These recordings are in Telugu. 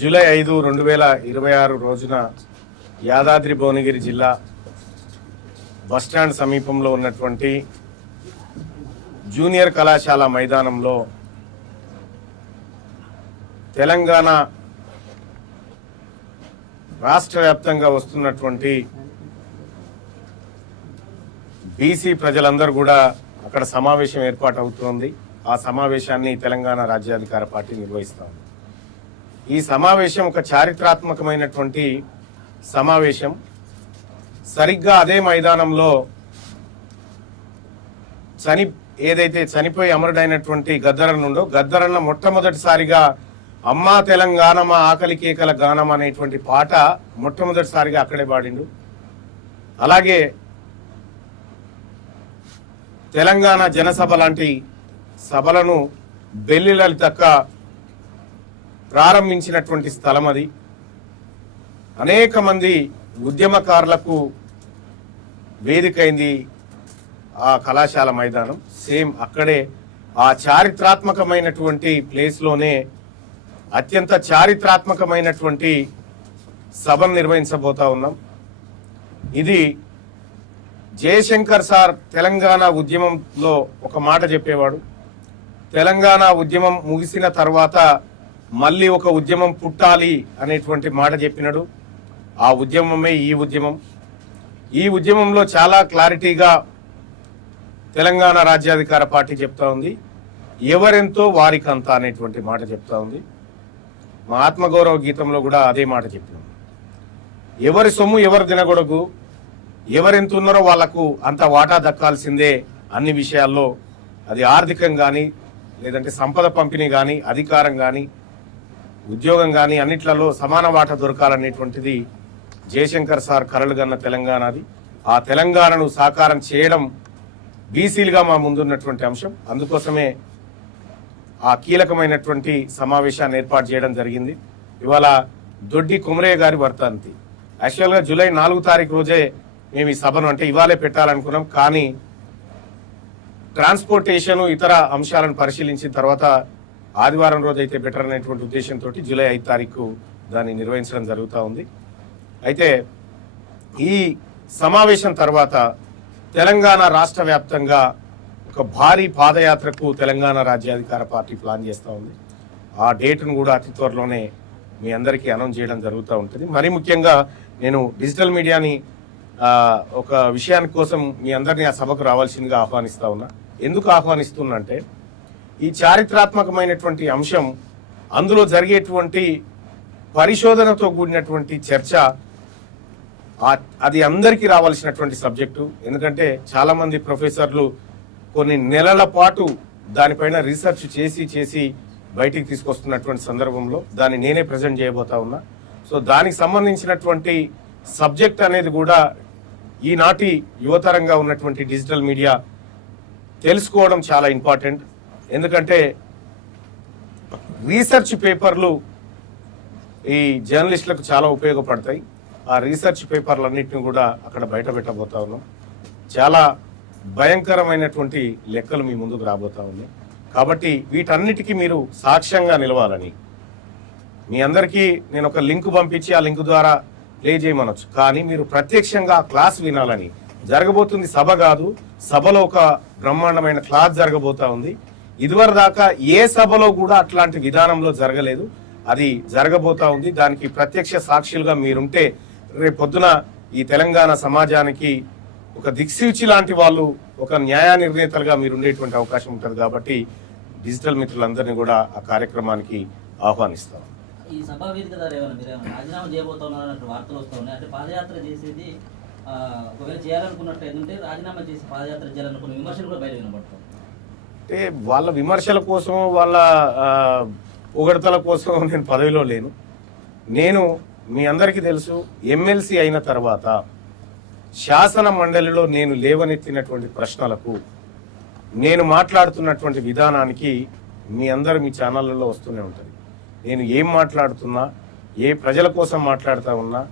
జూలై 5, 2026 రోజున యాదాద్రి భువనగిరి జిల్లా బస్టాండ్ సమీపంలో ఉన్నటువంటి జూనియర్ కళాశాల మైదానంలో తెలంగాణ రాష్ట్ర వ్యాప్తంగా వస్తున్నటువంటి బీసీ ప్రజలందరూ కూడా అక్కడ సమావేశం ఏర్పాటు అవుతోంది. ఆ సమావేశాన్ని తెలంగాణ రాజ్యాధికార పార్టీ నిర్వహిస్తోంది. ఈ సమావేశం ఒక చారిత్రాత్మకమైనటువంటి సమావేశం. సరిగ్గా అదే మైదానంలో ఏదైతే చనిపోయి అమరుడైనటువంటి గద్దరన్న మొట్టమొదటిసారిగా అమ్మా తెలంగాణ మా ఆకలి కేకల గానం అనేటువంటి పాట మొట్టమొదటిసారిగా అక్కడే పాడిండు. అలాగే తెలంగాణ జనసభ లాంటి సభలను బెల్లి లలితక్క ప్రారంభించినటువంటి స్థలం అది. అనేక మంది ఉద్యమకారులకు వేదికైంది ఆ కళాశాల మైదానం. సేమ్ అక్కడే ఆ చారిత్రాత్మకమైనటువంటి ప్లేస్లోనే అత్యంత చారిత్రాత్మకమైనటువంటి సభను నిర్వహించబోతా ఉన్నాం. ఇది జయశంకర్ సార్ తెలంగాణ ఉద్యమంలో ఒక మాట చెప్పేవాడు. తెలంగాణ ఉద్యమం ముగిసిన తర్వాత మళ్ళీ ఒక ఉద్యమం పుట్టాలి అనేటువంటి మాట చెప్పినాడు. ఆ ఉద్యమమే ఈ ఉద్యమం. ఈ ఉద్యమంలో చాలా క్లారిటీగా తెలంగాణ రాజ్యాధికార పార్టీ చెప్తా ఉంది. ఎవరెంతో వారికంత అనేటువంటి మాట చెప్తా ఉంది. మా ఆత్మగౌరవ గీతంలో కూడా అదే మాట చెప్పినాం. ఎవరి సొమ్ము ఎవరు తినకూడదు, ఎవరెంత ఉన్నారో వాళ్లకు అంత వాటా దక్కాల్సిందే అన్ని విషయాల్లో. అది ఆర్థికం కానీ, లేదంటే సంపద పంపిణీ కానీ, అధికారం కానీ, ఉద్యోగం కానీ అన్నిట్లలో సమాన వాటా దొరకాలనేటువంటిది జయశంకర్ సార్ కలలుగన్న తెలంగాణది. ఆ తెలంగాణను సాకారం చేయడం బీసీలుగా మా ముందున్నటువంటి అంశం. అందుకోసమే ఆ కీలకమైనటువంటి సమావేశాన్ని ఏర్పాటు చేయడం జరిగింది. ఇవాళ దొడ్డి కుమరయ్య గారి వర్ధంతి. యాక్చువల్గా జూలై 4 తారీఖు రోజే మేము ఈ సభను అంటే ఇవాళే పెట్టాలనుకున్నాం. కానీ ట్రాన్స్పోర్టేషన్ ఇతర అంశాలను పరిశీలించిన తర్వాత ఆదివారం రోజు అయితే బెటర్ అనేటువంటి ఉద్దేశంతో జూలై 5 తారీఖు దాన్ని నిర్వహించడం జరుగుతూ ఉంది. అయితే ఈ సమావేశం తర్వాత తెలంగాణ రాష్ట్ర వ్యాప్తంగా ఒక భారీ పాదయాత్రకు తెలంగాణ రాజ్యాధికార పార్టీ ప్లాన్ చేస్తూ ఉంది. ఆ డేట్ను కూడా అతి త్వరలోనే మీ అందరికీ అనౌన్స్ చేయడం జరుగుతూ ఉంటుంది. మరీ ముఖ్యంగా నేను డిజిటల్ మీడియాని ఒక విషయాని కోసం మీ అందరినీ ఆ సభకు రావాల్సిందిగా ఆహ్వానిస్తా ఉన్నా. ఎందుకు ఆహ్వానిస్తున్నా అంటే ఈ చారిత్రాత్మకమైనటువంటి అంశం, అందులో జరిగేటువంటి పరిశోధనతో కూడినటువంటి చర్చ, అది అందరికీ రావాల్సినటువంటి సబ్జెక్టు. ఎందుకంటే చాలా మంది ప్రొఫెసర్లు కొన్ని నెలల పాటు దానిపైన రీసెర్చ్ చేసి బయటికి తీసుకొస్తున్నటువంటి సందర్భంలో దాన్ని నేనే ప్రజెంట్ చేయబోతా ఉన్నా. సో దానికి సంబంధించినటువంటి సబ్జెక్ట్ అనేది కూడా ఈనాటి యువతరంగా ఉన్నటువంటి డిజిటల్ మీడియా తెలుసుకోవడం చాలా ఇంపార్టెంట్. ఎందుకంటే రీసెర్చ్ పేపర్లు ఈ జర్నలిస్టులకు చాలా ఉపయోగపడతాయి. ఆ రీసెర్చ్ పేపర్లన్నింటినీ కూడా అక్కడ బయట పెట్టబోతా ఉన్నాం. చాలా భయంకరమైనటువంటి లెక్కలు మీ ముందుకు రాబోతా ఉన్నాయి. కాబట్టి వీటన్నిటికీ మీరు సాక్ష్యంగా నిలవాలని మీ అందరికీ నేను ఒక లింక్ పంపించి ఆ లింక్ ద్వారా ప్లే చేయమనొచ్చు. కానీ మీరు ప్రత్యక్షంగా క్లాస్ వినాలని. జరగబోతుంది సభ కాదు, సభలో ఒక బ్రహ్మాండమైన క్లాస్ జరగబోతా ఉంది. ఇదివరకు దాకా ఏ సభలో కూడా అట్లాంటి విధానంలో జరగలేదు. అది జరగబోతా ఉంది. దానికి ప్రత్యక్ష సాక్షులుగా మీరుంటే రేపు పొద్దున ఈ తెలంగాణ సమాజానికి ఒక దిక్సూచి లాంటి వాళ్ళు, ఒక న్యాయ నిర్ణేతలుగా మీరు ఉండేటువంటి అవకాశం ఉంటుంది. కాబట్టి డిజిటల్ మిత్రులందరినీ కూడా ఆ కార్యక్రమానికి ఆహ్వానిస్తాం. ఈ సభా వేదిక ద్వారా రాజీనామా చేయబోతున్నట్టు వార్తలు వస్తూ ఉన్నాయి. అంటే పాదయాత్ర చేసేది ఒకవేళ చేయాలనుకున్నట్టు ఏంటంటే రాజీనామా చేసి పాదయాత్ర చేయాలనుకున్న విమర్శలు కూడా బయట వినబడతాం. అంటే వాళ్ళ విమర్శల కోసం, వాళ్ళ పొగడతల కోసం నేను పదవిలో లేను. నేను మీ అందరికీ తెలుసు, ఎమ్మెల్సీ అయిన తర్వాత శాసన మండలిలో నేను లేవనెత్తినటువంటి ప్రశ్నలకు, నేను మాట్లాడుతున్నటువంటి విధానానికి మీ అందరు మీ ఛానళ్ళలో వస్తూనే ఉంటుంది. నేను ఏం మాట్లాడుతున్నా, ఏ ప్రజల కోసం మాట్లాడుతూ ఉన్నా,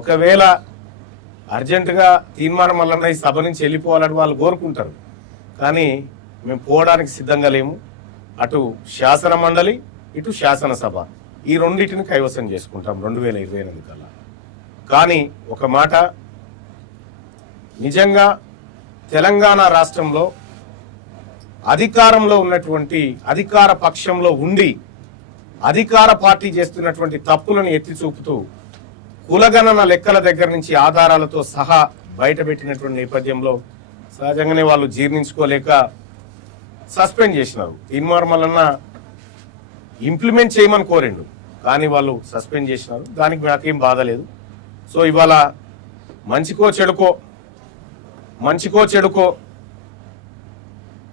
ఒకవేళ అర్జెంటుగా తీర్మానం వల్ల ఈ సభ నుంచి వెళ్ళిపోవాలని వాళ్ళు కోరుకుంటారు. కానీ మేము పోవడానికి సిద్ధంగా లేము. అటు శాసన మండలి, ఇటు శాసనసభ ఈ రెండింటిని కైవసం చేసుకుంటాం 2028 కల్లా. కానీ ఒక మాట, నిజంగా తెలంగాణ రాష్ట్రంలో అధికారంలో ఉన్నటువంటి అధికార పక్షంలో ఉండి అధికార పార్టీ చేస్తున్నటువంటి తప్పులను ఎత్తి చూపుతూ కులగణన లెక్కల దగ్గర నుంచి ఆధారాలతో సహా బయటపెట్టినటువంటి నేపథ్యంలో సహజంగానే వాళ్ళు జీర్ణించుకోలేక సస్పెండ్ చేసినారు. తీన్మార్ మల్లన్న ఇంప్లిమెంట్ చేయమని కోరిండు, కానీ వాళ్ళు సస్పెండ్ చేసినారు. దానికి నాకేం బాధ లేదు. సో ఇవాళ మంచికో చెడుకో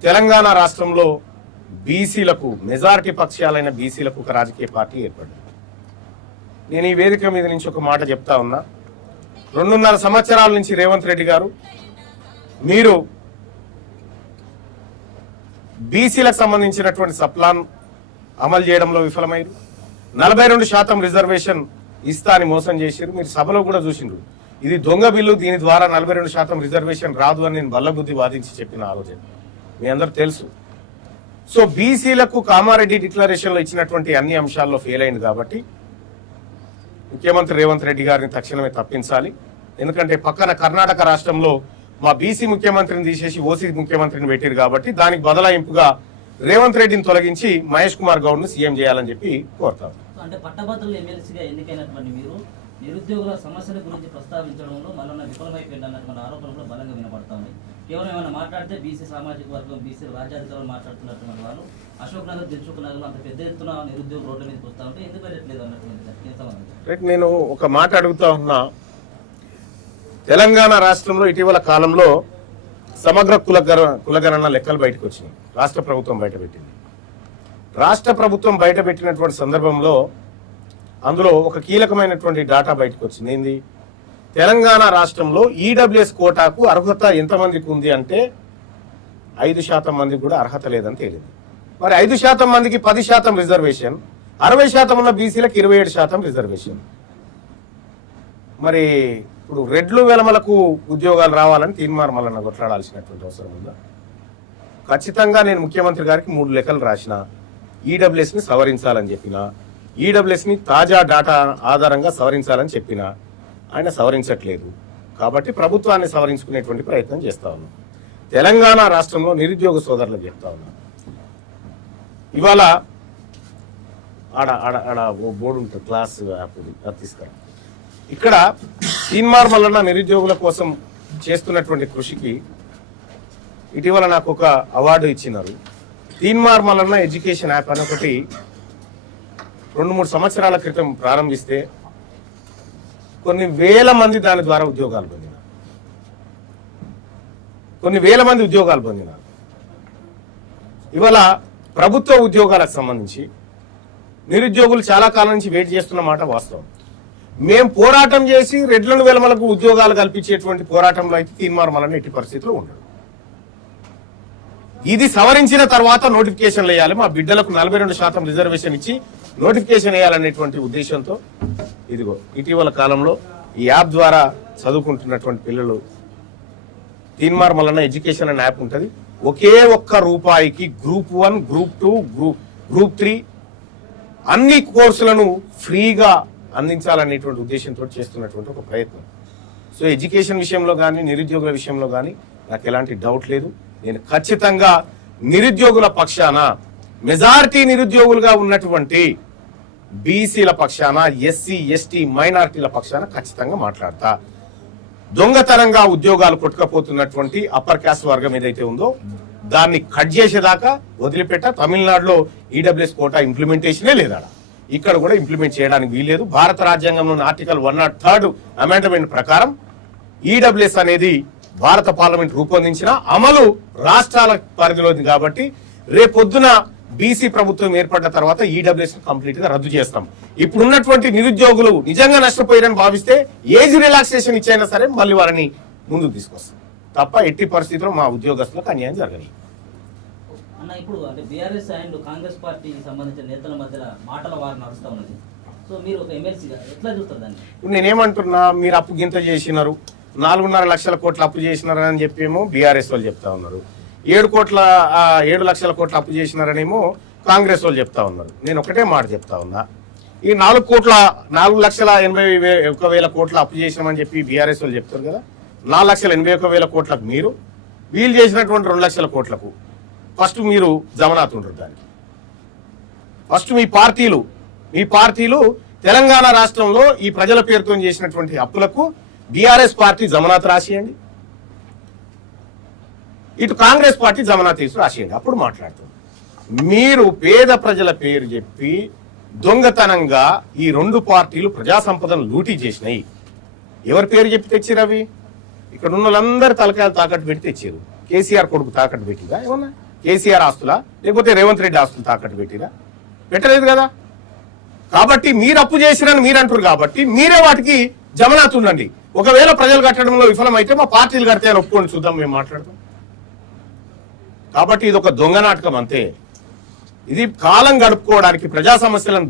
తెలంగాణ రాష్ట్రంలో బీసీలకు, మెజారిటీ పక్షాలైన బీసీలకు ఒక రాజకీయ పార్టీ ఏర్పడింది. నేను ఈ వేదిక మీద నుంచి ఒక మాట చెప్తా ఉన్నా. 2.5 సంవత్సరాల నుంచి రేవంత్ రెడ్డి గారు మీరు బీసీలకు సంబంధించినటువంటి సప్లాన్ అమలు చేయడంలో విఫలమైరు. 42% రిజర్వేషన్ ఇస్తా అని మోసం చేశారు. మీరు సభలో కూడా చూసిండ్రు, ఇది దొంగ బిల్లు, దీని ద్వారా 42% రిజర్వేషన్ రాదు అని నేను బల్లబుద్ధి వాదించి చెప్పిన ఆలోచన మీ అందరూ తెలుసు. సో బీసీలకు కామారెడ్డి డిక్లరేషన్ లో ఇచ్చినటువంటి అన్ని అంశాల్లో ఫెయిల్ అయింది కాబట్టి ముఖ్యమంత్రి రేవంత్ రెడ్డి గారిని తక్షణమే తప్పించాలి. ఎందుకంటే పక్కన కర్ణాటక రాష్ట్రంలో మా బీసీ ముఖ్యమంత్రిని తీసేసి ఓసీ ముఖ్యమంత్రిని పెట్టారు కాబట్టి దానికి బదలాయింపుగా రేవంత్ రెడ్డిని తొలగించి మహేష్ కుమార్ గౌడ్ ను సీఎం చేయాలని చెప్పి కోరుతాం. అంటే పట్టభద్రులు ఎమ్మెల్సీగా ఎన్నికైనటువంటి మీరు నిరుద్యోగుల సమస్యల గురించి ప్రస్తావించడంలో మళ్ళీ విఫలమైపోయింది అన్నటువంటి ఆరోపణలు కూడా బలంగా వినపడతాయి. కేవలం ఏమైనా మాట్లాడితే బీసీ సామాజిక వర్గం, బీసీ రాజ్యాధికారులు మాట్లాడుతున్నటువంటి వాళ్ళు అశోక్ నగర్, దిల్సుఖ్ నగర్ అంత పెద్ద ఎత్తున నిరుద్యోగ రోడ్ల మీదకి వస్తా ఉంటే ఎందుకు వెళ్ళట్లేదు అన్నటువంటి. నేను ఒక మాట అడుగుతా ఉన్నా. తెలంగాణ రాష్ట్రంలో ఇటీవల కాలంలో సమగ్ర కులగణన లెక్కలు బయటకు వచ్చినాయి. రాష్ట్ర ప్రభుత్వం బయటపెట్టింది. రాష్ట్ర ప్రభుత్వం బయటపెట్టినటువంటి సందర్భంలో అందులో ఒక కీలకమైనటువంటి డాటా బయటకు వచ్చింది. ఏంది? తెలంగాణ రాష్ట్రంలో ఈడబ్ల్యూఎస్ కోటాకు అర్హత ఎంతమందికి ఉంది అంటే 5% మందికి కూడా అర్హత లేదని తేలింది. మరి 5% మందికి 10% రిజర్వేషన్, 60% ఉన్న బీసీలకు 27% రిజర్వేషన్. మరి ఇప్పుడు రెడ్లు వెలమలకు ఉద్యోగాలు రావాలని తీన్మార్ మల్లన్న కొట్లాడాల్సినటువంటి అవసరం ఉందా? ఖచ్చితంగా నేను ముఖ్యమంత్రి గారికి 3 లెక్కలు రాసిన, ఈడబ్ల్యూఎస్ ని సవరించాలని చెప్పిన, ఈడబ్ల్యూఎస్ ని తాజా డాటా ఆధారంగా సవరించాలని చెప్పిన, ఆయన సవరించట్లేదు. కాబట్టి ప్రభుత్వాన్ని సవరించుకునేటువంటి ప్రయత్నం చేస్తా ఉన్నాం. తెలంగాణ రాష్ట్రంలో నిరుద్యోగ సోదరులకు చెప్తా ఉన్నాం. ఇవాళ ఆడ ఆడ ఆడ ఓ బోర్డు ఉంటుంది, క్లాస్ యాప్ తీసుకురా. ఇక్కడ తీన్మార్ మల్లన్న నిరుద్యోగుల కోసం చేస్తున్నటువంటి కృషికి ఇటీవల నాకు ఒక అవార్డు ఇచ్చినారు. తీన్మార్ మల్లన్న ఎడ్యుకేషన్ యాప్ అని ఒకటి 2-3 సంవత్సరాల క్రితం ప్రారంభిస్తే కొన్ని వేల మంది దాని ద్వారా ఉద్యోగాలు పొందినారు. ఇవాళ ప్రభుత్వ ఉద్యోగాలకు సంబంధించి నిరుద్యోగులు చాలా కాలం నుంచి వెయిట్ చేస్తున్న మాట వాస్తవం. మేం పోరాటం చేసి రెడ్లను వెలమలకు ఉద్యోగాలు కల్పించేటువంటి పోరాటంలో అయితే తీన్మార్ మల్లన్న ఎట్టి పరిస్థితుల్లో ఉండడు. ఇది సవరించిన తర్వాత నోటిఫికేషన్లు వేయాలి, మా బిడ్డలకు 42% రిజర్వేషన్ ఇచ్చి నోటిఫికేషన్ వేయాలనేటువంటి ఉద్దేశంతో ఇదిగో ఇటీవల కాలంలో ఈ యాప్ ద్వారా చదువుకుంటున్నటువంటి పిల్లలు తీన్మార్ మల్లన్న ఎడ్యుకేషన్ అనే యాప్ ఉంటుంది. ఒకే ₹1 గ్రూప్ 1, గ్రూప్ 2, గ్రూప్ 3 అన్ని కోర్సులను ఫ్రీగా అందించాలనేటువంటి ఉద్దేశంతో చేస్తున్నటువంటి ఒక ప్రయత్నం. సో ఎడ్యుకేషన్ విషయంలో కానీ నిరుద్యోగుల విషయంలో కానీ నాకు ఎలాంటి డౌట్ లేదు. నేను ఖచ్చితంగా నిరుద్యోగుల పక్షాన, మెజారిటీ నిరుద్యోగులుగా ఉన్నటువంటి బీసీల పక్షాన, ఎస్సీ ఎస్టీ మైనారిటీల పక్షాన ఖచ్చితంగా మాట్లాడతా. దొంగతనంగా ఉద్యోగాలు కొట్టుకపోతున్నటువంటి అప్పర్ క్యాస్ట్ వర్గం ఏదైతే ఉందో దాన్ని కట్ చేసేదాకా వదిలిపెట్ట. తమిళనాడులో ఈడబ్ల్యూఎస్ కోటా ఇంప్లిమెంటేషనే లేదా, ఇక్కడ కూడా ఇంప్లిమెంట్ చేయడానికి వీల్లేదు. భారత రాజ్యాంగంలోని ఆర్టికల్ 103 అమెండ్మెంట్ ప్రకారం ఈడబ్ల్యూఎస్ అనేది భారత పార్లమెంట్ రూపొందించిన అమలు రాష్ట్రాల పరిధిలోది కాబట్టి రేపొద్దున బీసీ ప్రభుత్వం ఏర్పడ్డ తర్వాత ఈడబ్ల్యూఎస్ కంప్లీట్ గా రద్దు చేస్తాం. ఇప్పుడున్నటువంటి నిరుద్యోగులు నిజంగా నష్టపోయారని భావిస్తే ఏజ్ రిలాక్సేషన్ ఇచ్చైనా సరే మళ్ళీ వారిని ముందుకు తీసుకొస్తాం తప్ప ఎట్టి పరిస్థితుల్లో మా ఉద్యోగస్తులకు అన్యాయం జరగలేదు. అన్న ఇప్పుడు అంటే బీఆర్ఎస్ అండ్ కాంగ్రెస్ పార్టీకి సంబంధించిన నేతల మధ్య మాటల వారు నడుస్తూ ఉన్నది. సో మీరు ఒక ఎమ్మెల్సీగా ఎట్లా చూస్తారు దాన్ని? నేనేమంటున్నా, మీరు అప్పు గింత చేసినారు, 4.5 లక్షల కోట్ల అప్పు చేసినారు అని చెప్పేమో బీఆర్ఎస్ వాళ్ళు చెప్తా ఉన్నారు. 7 లక్షల కోట్ల అప్పు చేసినారనేమో కాంగ్రెస్ వాళ్ళు చెప్తా ఉన్నారు. నేను ఒకటే మాట చెప్తా ఉన్నా, ఈ 4,81,000 కోట్ల అప్పు చేసినామని చెప్పి బీఆర్ఎస్ వాళ్ళు చెప్తారు కదా, 4,81,000 కోట్లకు మీరు వీళ్ళు చేసినటువంటి 2 లక్షల కోట్లకు ఫస్ట్ మీరు జమనాథ్ ఉండరు. దానికి ఫస్ట్ మీ పార్టీలు తెలంగాణ రాష్ట్రంలో ఈ ప్రజల పేరుతో చేసినటువంటి అప్పులకు బీఆర్ఎస్ పార్టీ జమనాథ్ రాసియండి, ఇటు కాంగ్రెస్ పార్టీ జమనాథ్ తీసి రాసియండి. అప్పుడు మాట్లాడుతాం. మీరు పేద ప్రజల పేరు చెప్పి దొంగతనంగా ఈ 2 పార్టీలు ప్రజా సంపదను లూటీ చేసినాయి. ఎవరి పేరు చెప్పి తెచ్చిరు అవి? ఇక్కడ ఉన్న వాళ్ళందరూ తలకాయలు తాకట్టు పెట్టి తెచ్చారు. కేసీఆర్ కొడుకు తాకట్టు పెట్టిరా ఏమన్నా? కేసీఆర్ ఆస్తులా లేకపోతే రేవంత్ రెడ్డి ఆస్తులు తాకట్టు పెట్టిరా? పెట్టలేదు కదా. కాబట్టి మీరు అప్పు చేసిరని మీరు అంటారు కాబట్టి మీరే వాటికి జమనాథ్ ఉండండి. ఒకవేళ ప్రజలు కట్టడంలో విఫలమైతే మా పార్టీలు కడతాయని ఒప్పుకోండి, చూద్దాం, మేము మాట్లాడతాం. కాబట్టి ఇది ఒక దొంగ నాటకం అంతే. ఇది కాలం గడుపుకోవడానికి, ప్రజా సమస్యలను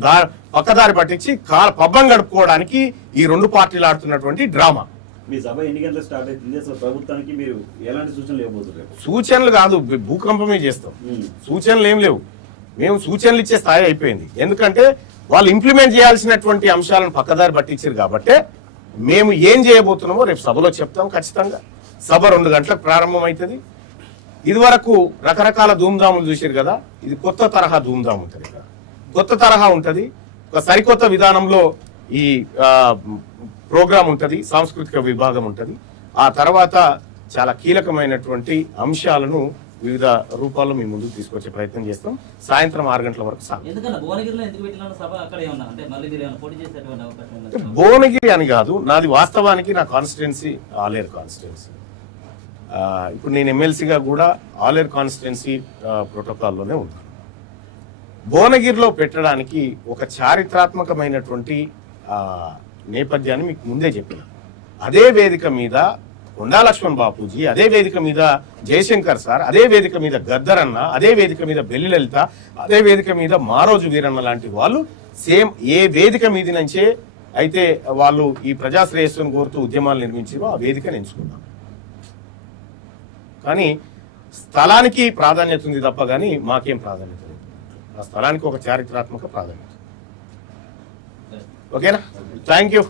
పక్కదారి పట్టించి పబ్బం గడుపుకోవడానికి ఈ 2 పార్టీలు ఆడుతున్నటువంటి డ్రామా. మీ సభ ఎన్ని గంటలకు స్టార్ట్ అవుతుంది? అసలు ప్రభుత్వానికి మీరు ఎలాంటి సూచనలు ఇవ్వబోతున్నారు? సూచనలు కాదు, భూకంపమే చేస్తాం. సూచనలు ఏం లేవు. మేము సూచనలు ఇచ్చే స్థాయి అయిపోయింది. ఎందుకంటే వాళ్ళు ఇంప్లిమెంట్ చేయాల్సినటువంటి అంశాలను పక్కదారి పట్టించారు కాబట్టి మేము ఏం చేయబోతున్నామో రేపు సభలో చెప్తాం ఖచ్చితంగా. సభ 2 గంటలకు ప్రారంభం అవుతుంది. ఇదివరకు రకరకాల ధూమ్ధాములు చూసారు కదా, ఇది కొత్త తరహా ధూమ్ధామ్ ఉంటుంది. ఇక్కడ కొత్త తరహా ఉంటుంది, ఒక సరికొత్త విధానంలో ఈ ప్రోగ్రాం ఉంటుంది, సాంస్కృతిక విభాగం ఉంటుంది. ఆ తర్వాత చాలా కీలకమైనటువంటి అంశాలను వివిధ రూపాల్లో మీ ముందుకు తీసుకొచ్చే ప్రయత్నం చేస్తాం. సాయంత్రం 6 గంటల వరకు భువనగిరి అని కాదు, నాది వాస్తవానికి నా కాన్స్టిట్యున్సీ ఆలేరు కాన్స్టిట్యున్సీ. ఇప్పుడు నేను ఎమ్మెల్సీగా కూడా ఆలేరు కాన్స్టిట్యున్సీ ప్రోటోకాల్లోనే ఉన్నాను. భువనగిరిలో పెట్టడానికి ఒక చారిత్రాత్మకమైనటువంటి నేపథ్యాన్ని మీకు ముందే చెప్పిన. అదే వేదిక మీద కొండా లక్ష్మణ్ బాపూజీ, అదే వేదిక మీద జయశంకర్ సార్, అదే వేదిక మీద గద్దరన్న, అదే వేదిక మీద బెల్లి లలిత, అదే వేదిక మీద మారోజు వీరన్న లాంటి వాళ్ళు సేమ్ ఏ వేదిక మీద నుంచే అయితే వాళ్ళు ఈ ప్రజా శ్రేయస్సును కోరుతూ ఉద్యమాలు నిర్మించారో ఆ వేదికను ఎంచుకున్నాం. కానీ స్థలానికి ప్రాధాన్యత ఉంది తప్ప కానీ మాకేం ప్రాధాన్యత లేదు. ఆ స్థలానికి ఒక చారిత్రాత్మక ప్రాధాన్యత. ఓకేనా? Thank you.